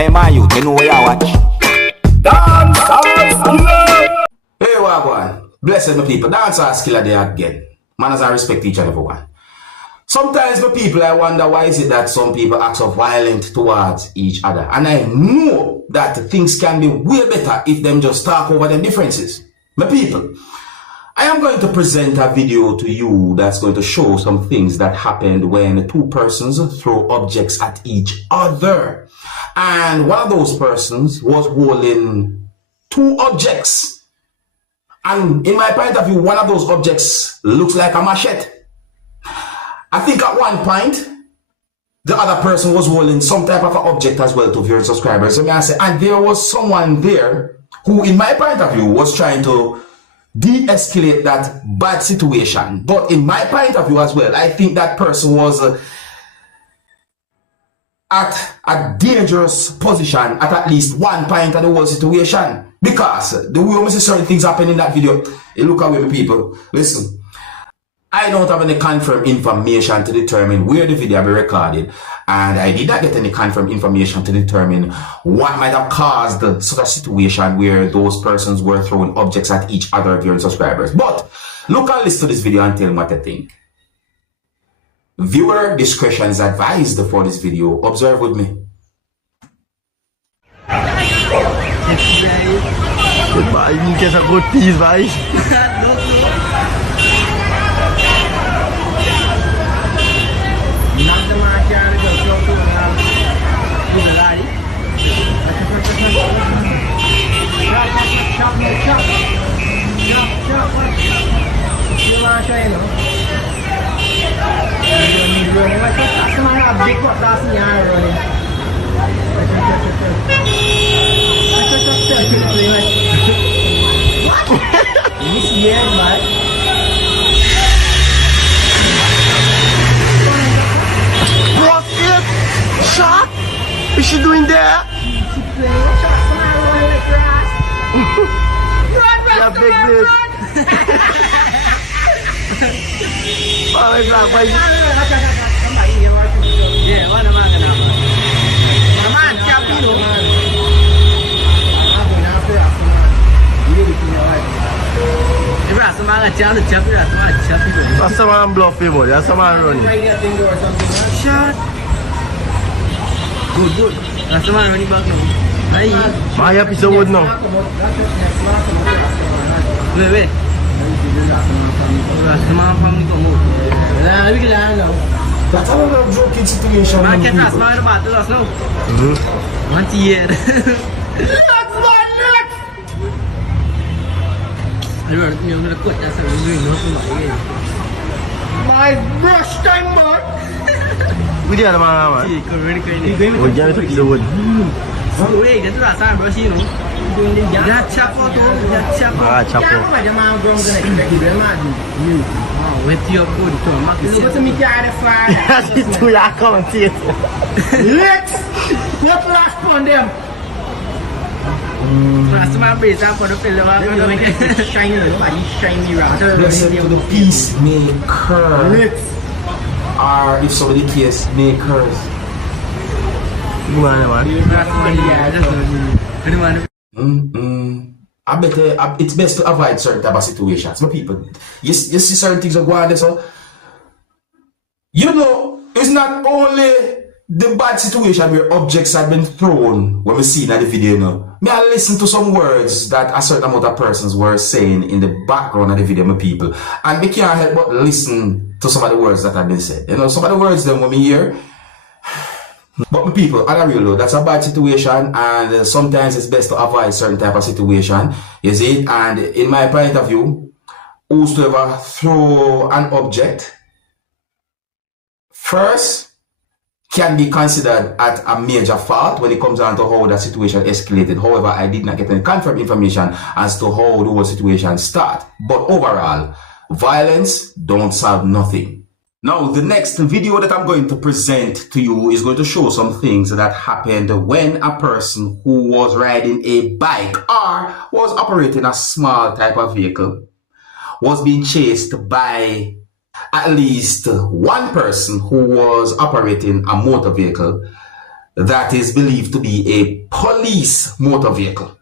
Hey man, you know where you watch? Dancehall skilla. Hey wagwan, blessed my people, Dancehall skilla there again. Manners I respect each and every one. Sometimes my people, I wonder why is it that some people act so violent towards each other. And I know that things can be way better if them just talk over them differences. My people, I am going to present a video to you that's going to show some things that happened when two persons throw objects at each other. And one of those persons was holding two objects. And in my point of view, one of those objects looks like a machete. I think at one point, the other person was holding some type of object as well to viewers subscribers. So I say, and there was someone there who, in my point of view, was trying to de-escalate that bad situation. But in my point of view as well, I think that person was at a dangerous position at least one point of the whole situation. Because the way we see certain things happen in that video, look away, people. Listen. I don't have any confirmed information to determine where the video will be recorded, and I did not get any confirmed information to determine what might have caused such a situation where those persons were throwing objects at each other during subscribers. But look and listen to this video and tell me what you think. Viewer discretion is advised for this video. Observe with me. Goodbye, you get a good piece, right? What's it? Shot? Is she doing that? Yeah, big bitch. Oh, it's not like yeah, what am I gonna do? Come on, Capino. That's someone bluffing, boy. That's someone running. Shot. Good, good. That's someone running back now. My episode now. Wait. That's another joking situation. Man can ask my battle us now. Once a year. My brush time, man. We did a man. We got to the wood. Wait, that's not time, brush, you know. That chapo, that chapo. With your food, what's a media fire? Yes, it's too young. Come and see it. Let's last on them. That's my base for the pillow. I'm going to make it shiny round. Blessed to the peacemaker. Or if so the case makers. I bet it's best to avoid certain type of situations. My people, you see certain things are going on, so you know, it's not only the bad situation where objects have been thrown when we see in the video now. May I listen to some words that a certain amount of persons were saying in the background of the video, my people, and we can't help but listen to some of the words that have been said. You know, some of the words then when we hear. But my people, on a real though, that's a bad situation, and sometimes it's best to avoid certain type of situation, you see. And in my point of view, whosoever throw an object first can be considered at a major fault when it comes down to how that situation escalated. However, I did not get any confirmed information as to how the whole situation started. But overall, violence don't solve nothing. Now, the next video that I'm going to present to you is going to show some things that happened when a person who was riding a bike or was operating a small type of vehicle was being chased by at least one person who was operating a motor vehicle that is believed to be a police motor vehicle.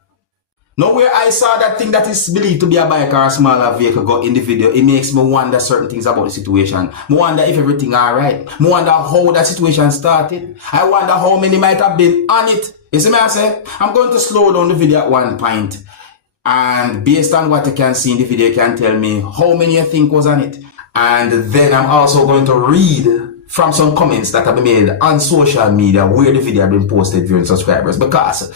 Now where I saw that thing that is believed to be a bike or a smaller vehicle go in the video, it makes me wonder certain things about the situation. I wonder if everything alright. I wonder how that situation started. I wonder how many might have been on it. You see me I say? I'm going to slow down the video at one point. And based on what you can see in the video, you can tell me how many you think was on it. And then I'm also going to read from some comments that have been made on social media where the video have been posted viewing subscribers. Because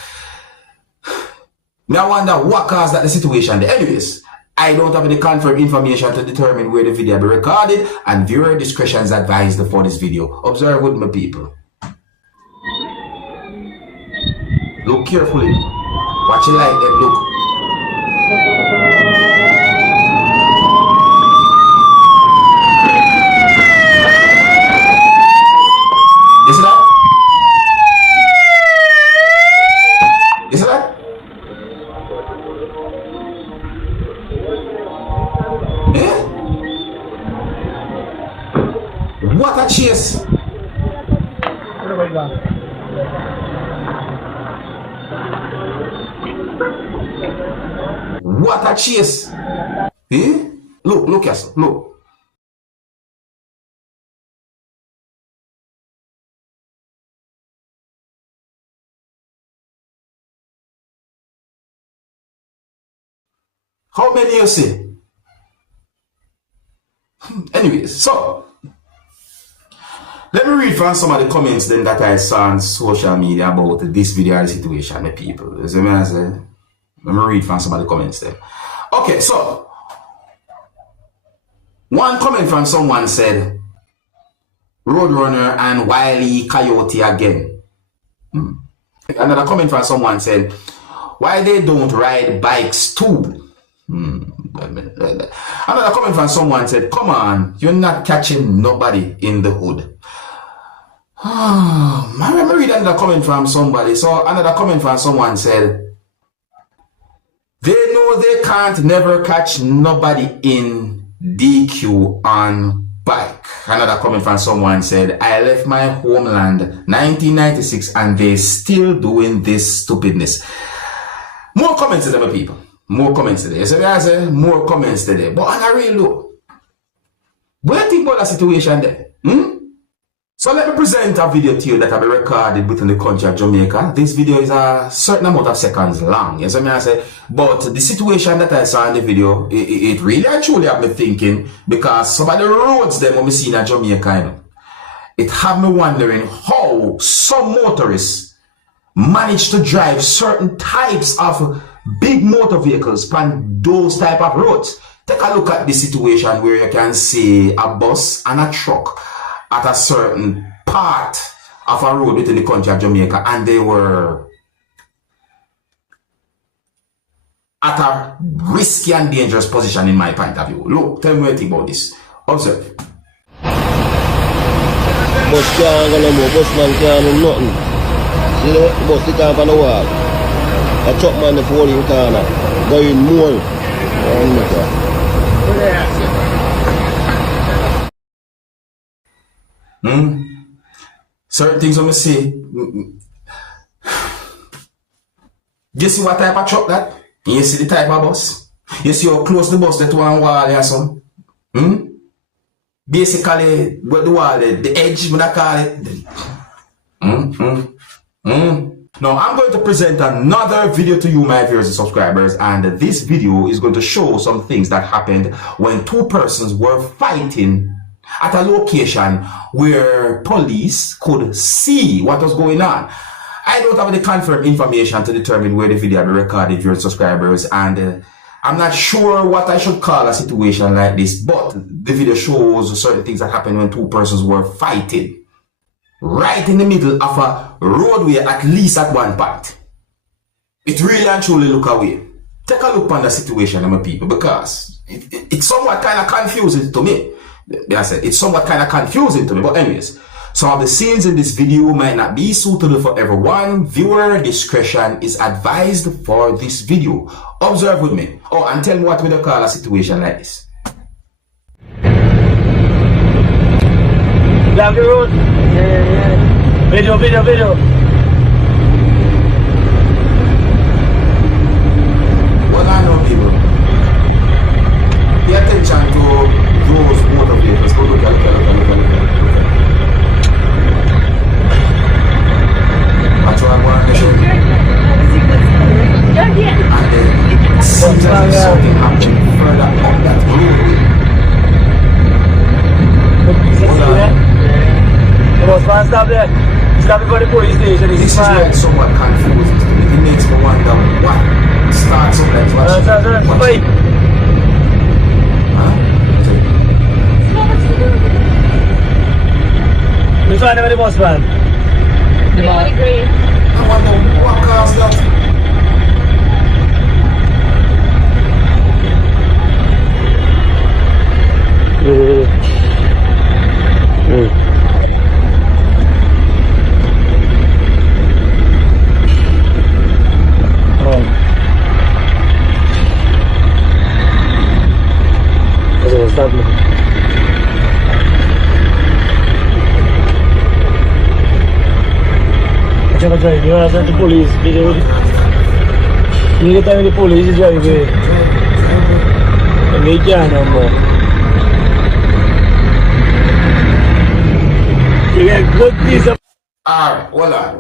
I wonder what caused that the situation there. Anyways, I don't have any confirmed information to determine where the video be recorded, and viewer discretion is advised for this video. Observe with me, people. Look carefully. Watch it like them. Look. You see that? You see that? Eh? What a chase! What a chase! Eh? Look, yes, look. How many you see? Anyways, so let me read from some of the comments then that I saw on social media about this video situation, the people. You see what I say? Let me read from some of the comments there. Okay, so one comment from someone said, Roadrunner and Wiley Coyote again. Another comment from someone said, why they don't ride bikes too? Another comment from someone said, come on, you're not catching nobody in the hood. I remember reading another comment from somebody. So another comment from someone said, they know they can't never catch nobody in DQ on bike. Another comment from someone said, I left my homeland 1996 and they still doing this stupidness. More comments today, my people. More comments today. So I say more comments today. But I really look. What do you think about the situation there? So let me present a video to you that I've been recorded within the country of Jamaica. This video is a certain amount of seconds long. Yes, I say, but the situation that I saw in the video, it really actually have me thinking, because some of the roads them when we see in Jamaica, you know, it have me wondering how some motorists manage to drive certain types of big motor vehicles on those type of roads. Take a look at the situation where you can see a bus and a truck at a certain part of a road within the country of Jamaica, and they were at a risky and dangerous position in my point of view. Look, tell me what you think about this. Observe. Bus can't go no more, bus man can't do nothing. See the bus stick off on the wall. A truck man the fall in corner, going more. Certain things I'm see. You see what type of truck that? You see the type of bus? You see how close the bus to one wall or something? Basically, what the wall, the edge, when I call it. Now, I'm going to present another video to you, my viewers and subscribers, and this video is going to show some things that happened when two persons were fighting at a location where police could see what was going on. I don't have any confirmed information to determine where the video will be recorded, viewers and subscribers, and I'm not sure what I should call a situation like this, but the video shows certain things that happened when two persons were fighting right in the middle of a roadway, at least at one point. It really and truly look away. Take a look on the situation, my people, because it's somewhat kind of confusing to me. I said, it's somewhat kind of confusing to me, but anyways, some of the scenes in this video might not be suitable for everyone. Viewer discretion is advised for this video. Observe with me. Oh, and tell me what would you call a situation like this. Block the road. Yeah. Video. there's something happening further up that road. Stop there. Stop before the police station. This is like somewhat confusing to me. It makes me wonder what starts up like what. Which one of the bus van? The one in green. I wonder what caused that. Stop me. Chama drive, you are the police. You get time the police is driving. They can't no more. You get good piece of. Alright, hold on.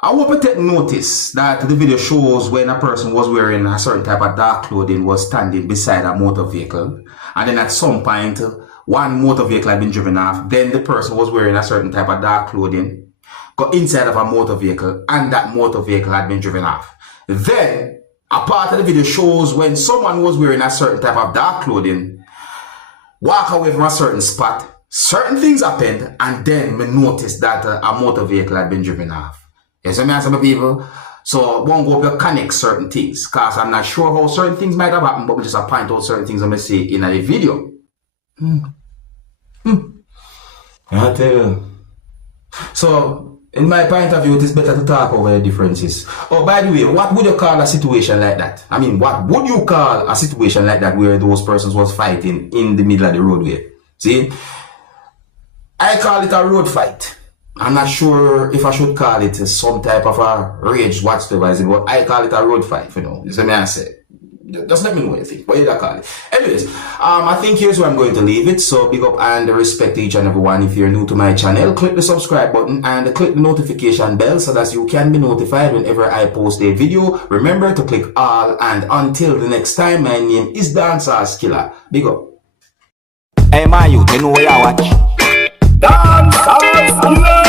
I hope you take notice that the video shows when a person was wearing a certain type of dark clothing was standing beside a motor vehicle. And then at some point, one motor vehicle had been driven off. Then the person was wearing a certain type of dark clothing, got inside of a motor vehicle, and that motor vehicle had been driven off. Then, a part of the video shows when someone was wearing a certain type of dark clothing, walk away from a certain spot, certain things happened, and then we noticed that a motor vehicle had been driven off. You see me, some people? So, I won't go to connect certain things, because I'm not sure how certain things might have happened, but we just point out certain things I'm going to say in a video. I tell you. So, in my point of view, it is better to talk over the differences. Oh, by the way, what would you call a situation like that? I mean, what would you call a situation like that where those persons was fighting in the middle of the roadway? See? I call it a road fight. I'm not sure if I should call it some type of a rage whatsoever, but I call it a road fight, you know. You see me, I say. Just let me know what you think. What did I call it? Anyways, I think here's where I'm going to leave it. So big up and respect to each and every one. If you're new to my channel, click the subscribe button and click the notification bell so that you can be notified whenever I post a video. Remember to click all, and until the next time, my name is Dancehall Skilla. Big up. Hey, my youth, you know where I watch? Dancehall Skilla!